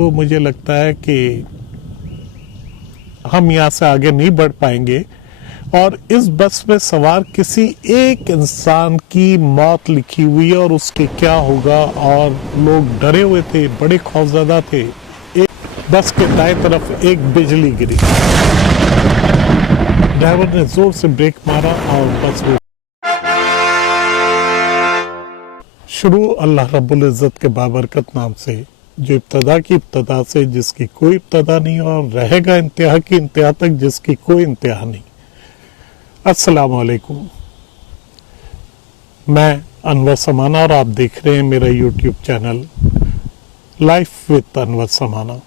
तो मुझे लगता है कि हम यहाँ से आगे नहीं बढ़ पाएंगे। और इस बस में सवार किसी एक इंसान की मौत लिखी हुई है और उसके क्या होगा, और लोग डरे हुए थे, बड़े खौफजदा थे। एक बस के दाएं तरफ एक बिजली गिरी, ड्राइवर ने जोर से ब्रेक मारा और बस शुरू अल्लाह रब्बुल इज़्ज़त के बाबरकत नाम से, जो इब्तदा की इब्तदा से जिसकी कोई इब्तदा नहीं और रहेगा इंतहा की इंतहा तक जिसकी कोई इंतहा नहीं। अस्सलाम वालेकुम, मैं अनवर समाना और आप देख रहे हैं मेरा YouTube channel life with Anwar समाना।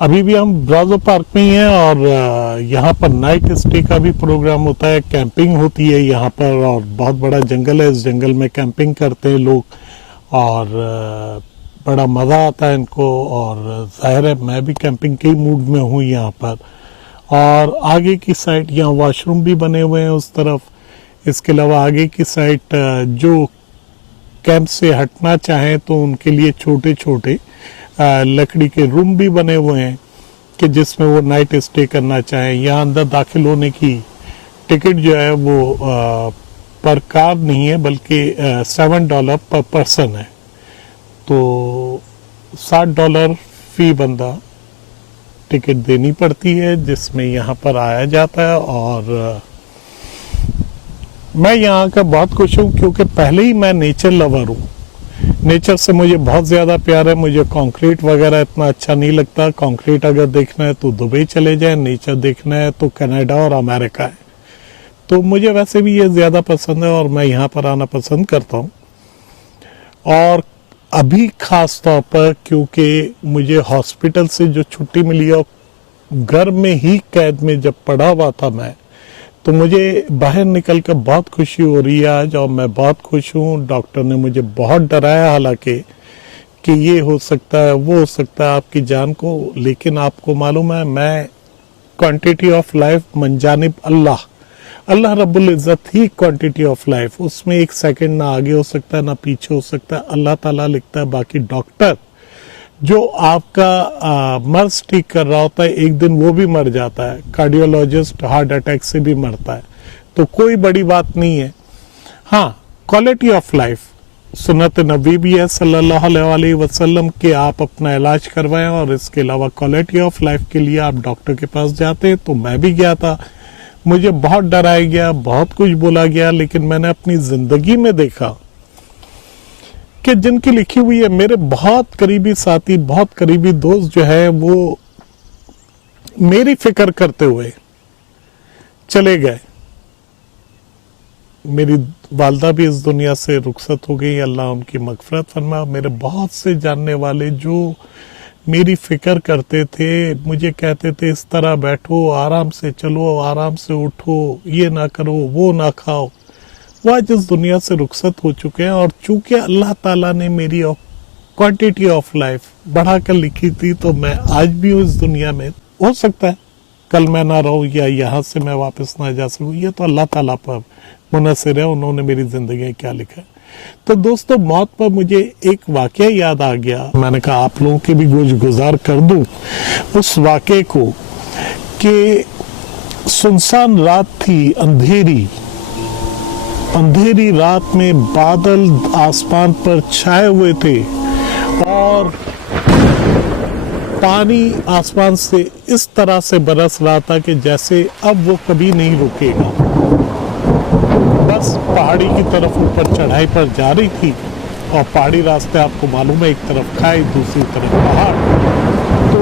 अभी भी हम ब्राज़ो पार्क में ही हैं और यहाँ पर नाइट स्टे का भी प्रोग्राम होता है, कैंपिंग होती है यहाँ पर, और बहुत बड़ा जंगल है। इस जंगल में कैंपिंग करते हैं लोग और बड़ा मज़ा आता है इनको। और जाहिर है मैं भी कैंपिंग के मूड में हूँ यहाँ पर। और आगे की साइड यहाँ वॉशरूम भी बने हुए हैं उस तरफ। इसके अलावा आगे की साइड जो कैंप से हटना चाहें तो उनके लिए छोटे छोटे लकड़ी के रूम भी बने हुए हैं कि जिसमें वो नाइट स्टे करना चाहें। यहाँ अंदर दाखिल होने की टिकट जो है वो पर कार नहीं है बल्कि $7 पर पर्सन है। तो $60 फी बंदा टिकट देनी पड़ती है जिसमें यहाँ पर आया जाता है। और मैं यहाँ का बहुत खुश हूँ क्योंकि पहले ही मैं नेचर लवर हूँ। नेचर से मुझे बहुत ज़्यादा प्यार है। मुझे कंक्रीट वगैरह इतना अच्छा नहीं लगता। कंक्रीट अगर देखना है तो दुबई चले जाएं, नेचर देखना है तो कनाडा और अमेरिका है। तो मुझे वैसे भी ये ज़्यादा पसंद है और मैं यहाँ पर आना पसंद करता हूँ। और अभी ख़ास तौर पर क्योंकि मुझे हॉस्पिटल से जो छुट्टी मिली और घर में ही कैद में जब पड़ा हुआ था मैं, तो मुझे बाहर निकल कर बहुत खुशी हो रही है आज। और मैं बहुत खुश हूँ। डॉक्टर ने मुझे बहुत डराया हालांकि कि ये हो सकता है वो हो सकता है आपकी जान को, लेकिन आपको मालूम है मैं क्वांटिटी ऑफ लाइफ मनजानिब अल्लाह रब्बुल इज़्ज़त ही क्वांटिटी ऑफ लाइफ, उसमें एक सेकंड ना आगे हो सकता है ना पीछे हो सकता है, अल्लाह ताला लिखता है। बाकी डॉक्टर जो आपका मर्ज ठीक कर रहा होता है एक दिन वो भी मर जाता है। कार्डियोलॉजिस्ट हार्ट अटैक से भी मरता है, तो कोई बड़ी बात नहीं है। हाँ, क्वालिटी ऑफ लाइफ सुन्नत नबी भी है सल्लल्लाहु अलैहि वसल्लम के आप अपना इलाज करवाएं। और इसके अलावा क्वालिटी ऑफ लाइफ के लिए आप डॉक्टर के पास जाते हैं। तो मैं भी गया था, मुझे बहुत डराया गया, बहुत कुछ बोला गया, लेकिन मैंने अपनी जिंदगी में देखा कि जिनकी लिखी हुई है, मेरे बहुत करीबी साथी, बहुत करीबी दोस्त जो है वो मेरी फिक्र करते हुए चले गए। मेरी वालदा भी इस दुनिया से रुखसत हो गई, अल्लाह उनकी मगफरत फरमा। मेरे बहुत से जानने वाले जो मेरी फिक्र करते थे, मुझे कहते थे इस तरह बैठो, आराम से चलो, आराम से उठो, ये ना करो, वो ना खाओ, वो आज इस दुनिया से रुखसत हो चुके हैं। और चूंकि अल्लाह ताला ने मेरी क्वांटिटी ऑफ लाइफ बढ़ा कर लिखी थी, तो मैं आज भी हूँ इस दुनिया में। हो सकता है कल मैं ना रहूँ या यहाँ से मैं वापस ना जा सकूँ, ये तो अल्लाह ताला पर मुनसर है, उन्होंने मेरी जिंदगी में क्या लिखा है। तो दोस्तों, मौत पर मुझे एक वाकया याद आ गया, मैंने कहा आप लोगों की भी गुजार कर दूं उस वाकये को कि सुनसान रात थी, अंधेरी रात में बादल आसमान पर छाए हुए थे और पानी आसमान से इस तरह से बरस रहा था कि जैसे अब वो कभी नहीं रुकेगा। बस पहाड़ी की तरफ ऊपर चढ़ाई पर जा रही थी और पहाड़ी रास्ते आपको मालूम है, एक तरफ खाई दूसरी तरफ पहाड़। तो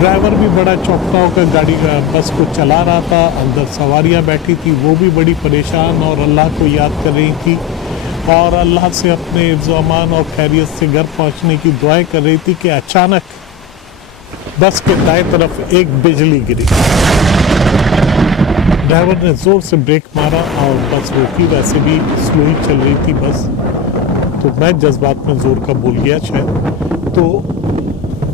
ड्राइवर भी बड़ा चौकता होकर गाड़ी बस को चला रहा था। अंदर सवारियां बैठी थी, वो भी बड़ी परेशान और अल्लाह को याद कर रही थी और अल्लाह से अपने इज़्ज़ो-अमान और खैरियत से घर पहुंचने की दुआएं कर रही थी कि अचानक बस के दाएं तरफ एक बिजली गिरी। ड्राइवर ने जोर से ब्रेक मारा और बस रोकी। वैसे भी स्लो ही चल रही थी बस, तो मैं जज्बात में जोर का बोल गया शायद। तो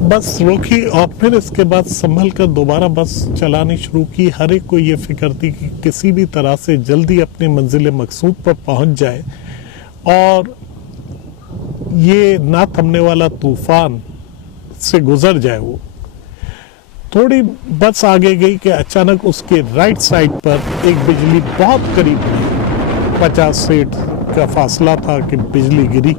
बस रोकी और फिर इसके बाद संभल कर दोबारा बस चलानी शुरू की। हर एक को ये फिक्र थी कि किसी भी तरह से जल्दी अपनी मंजिल मकसूद पर पहुंच जाए और ये ना थमने वाला तूफान से गुजर जाए वो। थोड़ी बस आगे गई कि अचानक उसके राइट साइड पर एक बिजली बहुत करीब, 50 फीट का फासला था कि बिजली गिरी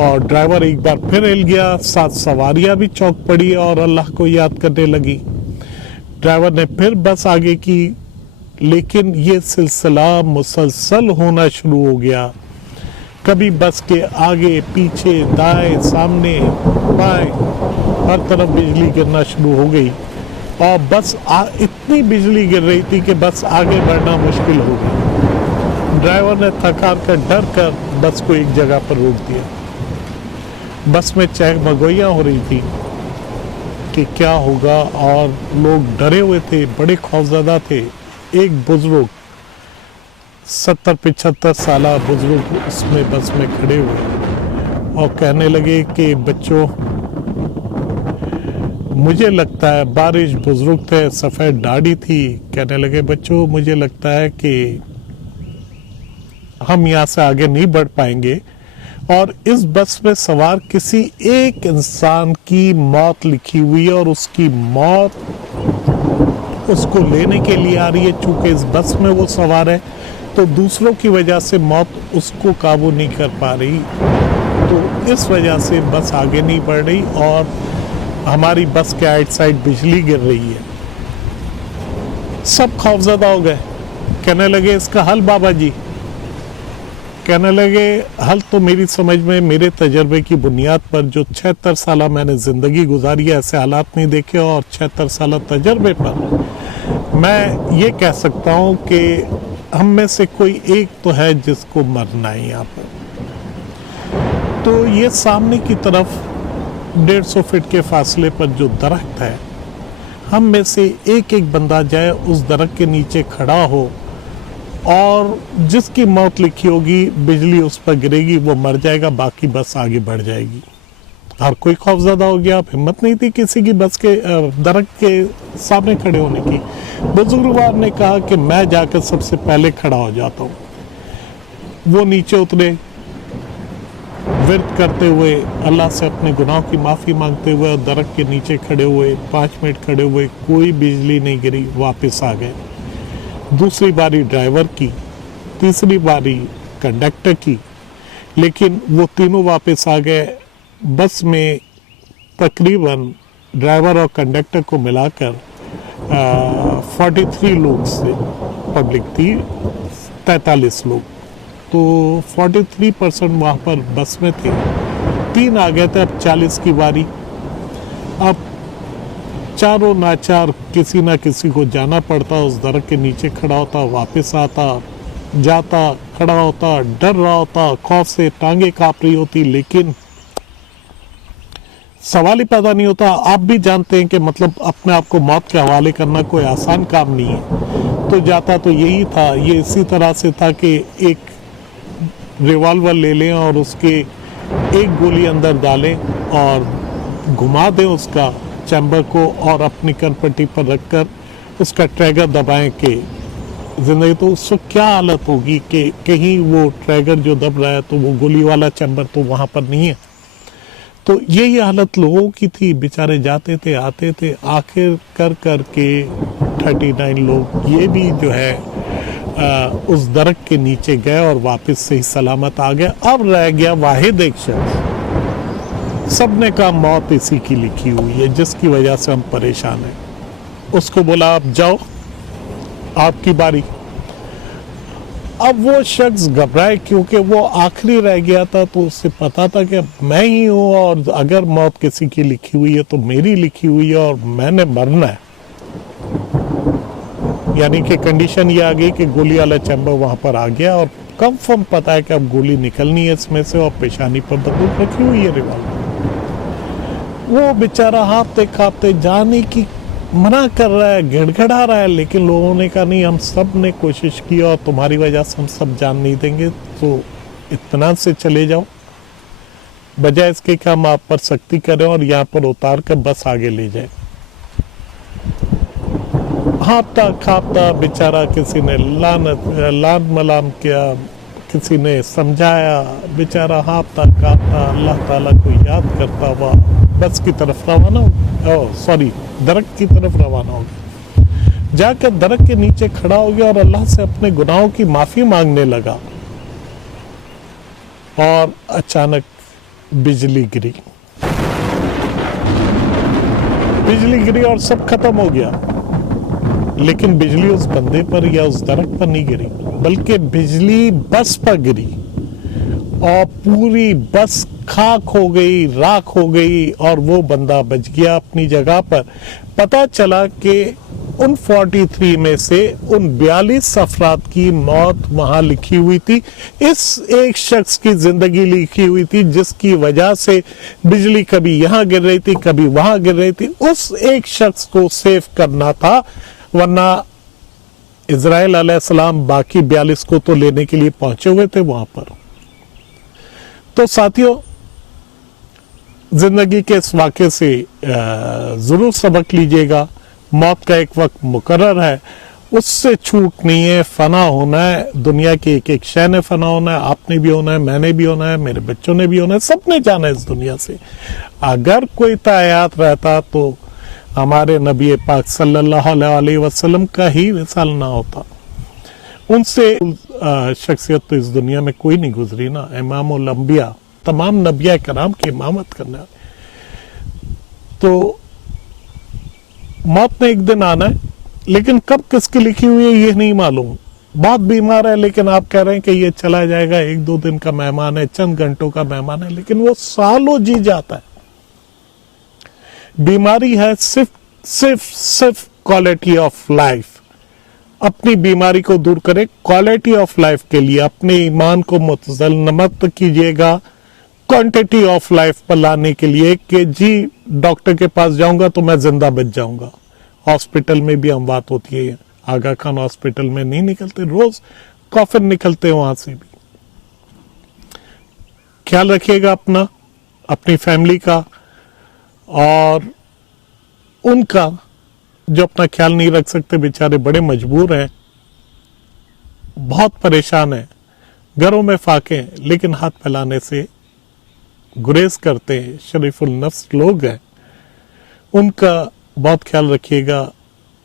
और ड्राइवर एक बार फिर हिल गया। 7 सवारियां भी चौंक पड़ी और अल्लाह को याद करने लगी। ड्राइवर ने फिर बस आगे की, लेकिन ये सिलसिला मुसलसल होना शुरू हो गया। कभी बस के आगे पीछे दाएं सामने बाएं हर तरफ बिजली गिरना शुरू हो गई और बस इतनी बिजली गिर रही थी कि बस आगे बढ़ना मुश्किल हो गया। ड्राइवर ने थकार कर डर कर बस को एक जगह पर रोक दिया। बस में चहमगोइयाँ हो रही थी कि क्या होगा और लोग डरे हुए थे, बड़े खौफजदा थे। एक बुजुर्ग 70-75 साल बुजुर्ग उसमें बस में खड़े हुए और कहने लगे कि बच्चों, मुझे लगता है, बारिश, बुजुर्ग थे, सफ़ेद दाढ़ी थी, कहने लगे बच्चों मुझे लगता है कि हम यहाँ से आगे नहीं बढ़ पाएंगे और इस बस में सवार किसी एक इंसान की मौत लिखी हुई है और उसकी मौत उसको लेने के लिए आ रही है। चूंकि इस बस में वो सवार है तो दूसरों की वजह से मौत उसको काबू नहीं कर पा रही, तो इस वजह से बस आगे नहीं बढ़ रही और हमारी बस के आइट साइड बिजली गिर रही है। सब खौफजदा हो गए। कहने लगे इसका हल बाबा जी, कहने लगे हल तो मेरी समझ में, मेरे तजर्बे की बुनियाद पर, जो 76 साल मैंने ज़िंदगी गुजारी है, ऐसे हालात नहीं देखे और 76 साल तजर्बे पर मैं ये कह सकता हूँ कि हम में से कोई एक तो है जिसको मरना है यहाँ पर। तो ये सामने की तरफ 150 फीट के फासले पर जो दरख्त है, हम में से एक एक बंदा जाए, उस दरख्त के नीचे खड़ा हो और जिसकी मौत लिखी होगी, बिजली उस पर गिरेगी, वो मर जाएगा, बाकी बस आगे बढ़ जाएगी। हर कोई खौफजदा हो गया। अब हिम्मत नहीं थी किसी की बस के दरख्त के सामने खड़े होने की। बुजुर्गवार ने कहा कि मैं जाकर सबसे पहले खड़ा हो जाता हूँ। वो नीचे उतरे, विर्द करते हुए, अल्लाह से अपने गुनाहों की माफ़ी मांगते हुए और दरख्त के नीचे खड़े हुए। 5 मिनट खड़े हुए, कोई बिजली नहीं गिरी, वापस आ गए। दूसरी बारी ड्राइवर की, तीसरी बारी कंडक्टर की, लेकिन वो तीनों वापस आ गए। बस में तकरीबन ड्राइवर और कंडक्टर को मिलाकर 43 लोग से पब्लिक थी, 43 लोग, तो 43% वहाँ पर बस में थे। 3 आ गए थे, अब 40 की बारी। अब चारों नाचार किसी ना किसी को जाना पड़ता, उस दरख्त के नीचे खड़ा होता, वापस आता, जाता, खड़ा होता, डर रहा होता, खौफ से टांगे कांप रही होती, लेकिन सवाल ही पैदा नहीं होता। आप भी जानते हैं कि मतलब अपने आप को मौत के हवाले करना कोई आसान काम नहीं है। तो जाता तो यही था, ये इसी तरह से था कि एक रिवॉल्वर ले लें और उसके एक गोली अंदर डालें और घुमा दें उसका चैम्बर को और अपनी करपट्टी पर रखकर उसका ट्रैगर दबाएं कि जिंदगी। तो उस वक्त क्या हालत होगी कि कहीं वो ट्रैगर जो दब रहा है तो वो गोली वाला चैम्बर तो वहाँ पर नहीं है। तो यही हालत लोगों की थी। बेचारे जाते थे, आते थे, आखिर कर के 39 लोग ये भी जो है उस दरख्त के नीचे गए और वापस सही सलामत आ गए। अब रह गया वाहिद एक शख्स, सबने कहा मौत इसी की लिखी हुई है जिसकी वजह से हम परेशान हैं। उसको बोला आप जाओ, आपकी बारी। अब वो शख्स घबराए क्योंकि वो आखिरी रह गया था, तो उससे पता था कि मैं ही हूँ और अगर मौत किसी की लिखी हुई है तो मेरी लिखी हुई है और मैंने मरना है। यानी कि कंडीशन ये आ गई कि गोली वाला चैम्बर वहाँ पर आ गया और कंफर्म पता है कि अब गोली निकलनी है इसमें से और पेशानी पर बंदूक रखी हुई है, रिवॉल्वर। वो बेचारा हाफते कांपते जाने की मना कर रहा है, गिड़गिड़ा रहा है, लेकिन लोगों ने कहा नहीं, हम सब ने कोशिश की और तुम्हारी वजह से हम सब जान नहीं देंगे, तो इत्मीनान से चले जाओ, बजाय इसके कि हम आप पर सख्ती करें और यहाँ पर उतार कर बस आगे ले जाए। हाफता खापता बेचारा किसी ने लान मलाम किया, किसी ने समझाया, बेचारा हाँफता कांपता अल्लाह ताला को याद करता हुआ बस की तरफ रवाना हो, दरख्त की तरफ रवाना हो गया। जाकर दरख्त के नीचे खड़ा हो गया और अल्लाह से अपने गुनाहों की माफी मांगने लगा और अचानक बिजली गिरी और सब खत्म हो गया। लेकिन बिजली उस बंदे पर या उस दरख्त पर नहीं गिरी, बल्कि बिजली बस पर गिरी और पूरी बस खाक हो गई, राख हो गई और वो बंदा बच गया अपनी जगह पर। पता चला कि उन 43 में से उन 42 अफराद की मौत वहां लिखी हुई थी। इस एक शख्स की जिंदगी लिखी हुई थी जिसकी वजह से बिजली कभी यहां गिर रही थी, कभी वहां गिर रही थी। उस एक शख्स को सेव करना था, वरना इजराइल अलैहिस्सलाम बाकी 42 को तो लेने के लिए पहुंचे हुए थे वहां पर। तो साथियों, जिंदगी के इस वाक़े से जरूर सबक लीजिएगा। मौत का एक वक्त मुकर्रर है, उससे छूट नहीं है, फना होना है। दुनिया की एक एक शय ने फना होना है, आपने भी होना है, मैंने भी होना है, मेरे बच्चों ने भी होना है, सबने जाना है इस दुनिया से। अगर कोई तायात रहता तो हमारे नबी पाक सल्लल्लाहु अलैहि वसल्लम का ही विसाल ना होता। उनसे शख्सियत तो इस दुनिया में कोई नहीं गुजरी ना। इमामुल अंबिया, तमाम नबिया कराम की इमामत करने वाले। तो मौत ने एक दिन आना है, लेकिन कब किसकी लिखी हुई है ये नहीं मालूम। बहुत बीमार है, लेकिन आप कह रहे हैं कि ये चला जाएगा, 1-2 दिन का मेहमान है, चंद घंटों का मेहमान है, लेकिन वो सालों जी जाता है। बीमारी है सिर्फ क्वालिटी ऑफ लाइफ। अपनी बीमारी को दूर करें, क्वालिटी ऑफ लाइफ के लिए अपने ईमान को मुतज़ल मत कीजिएगा क्वांटिटी ऑफ लाइफ पर लाने के लिए कि जी डॉक्टर के पास जाऊंगा तो मैं जिंदा बच जाऊंगा। हॉस्पिटल में भी अमवात होती है, आगा खान हॉस्पिटल में नहीं निकलते, रोज कॉफिन निकलते हैं वहां से भी। ख्याल रखिएगा अपना, अपनी फैमिली का और उनका जो अपना ख्याल नहीं रख सकते, बेचारे बड़े मजबूर हैं, बहुत परेशान हैं, घरों में फाके हैं, लेकिन हाथ फैलाने से गुरेज करते हैं, शरीफुल नफ्स लोग हैं, उनका बहुत ख्याल रखिएगा।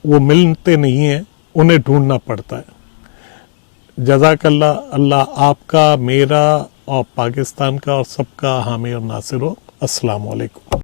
वो मिलते नहीं हैं, उन्हें ढूंढना पड़ता है। जज़ाकल्लाह, अल्लाह आपका, मेरा और पाकिस्तान का और सबका हामी और नासिर हो। अस्सलाम वालेकुम।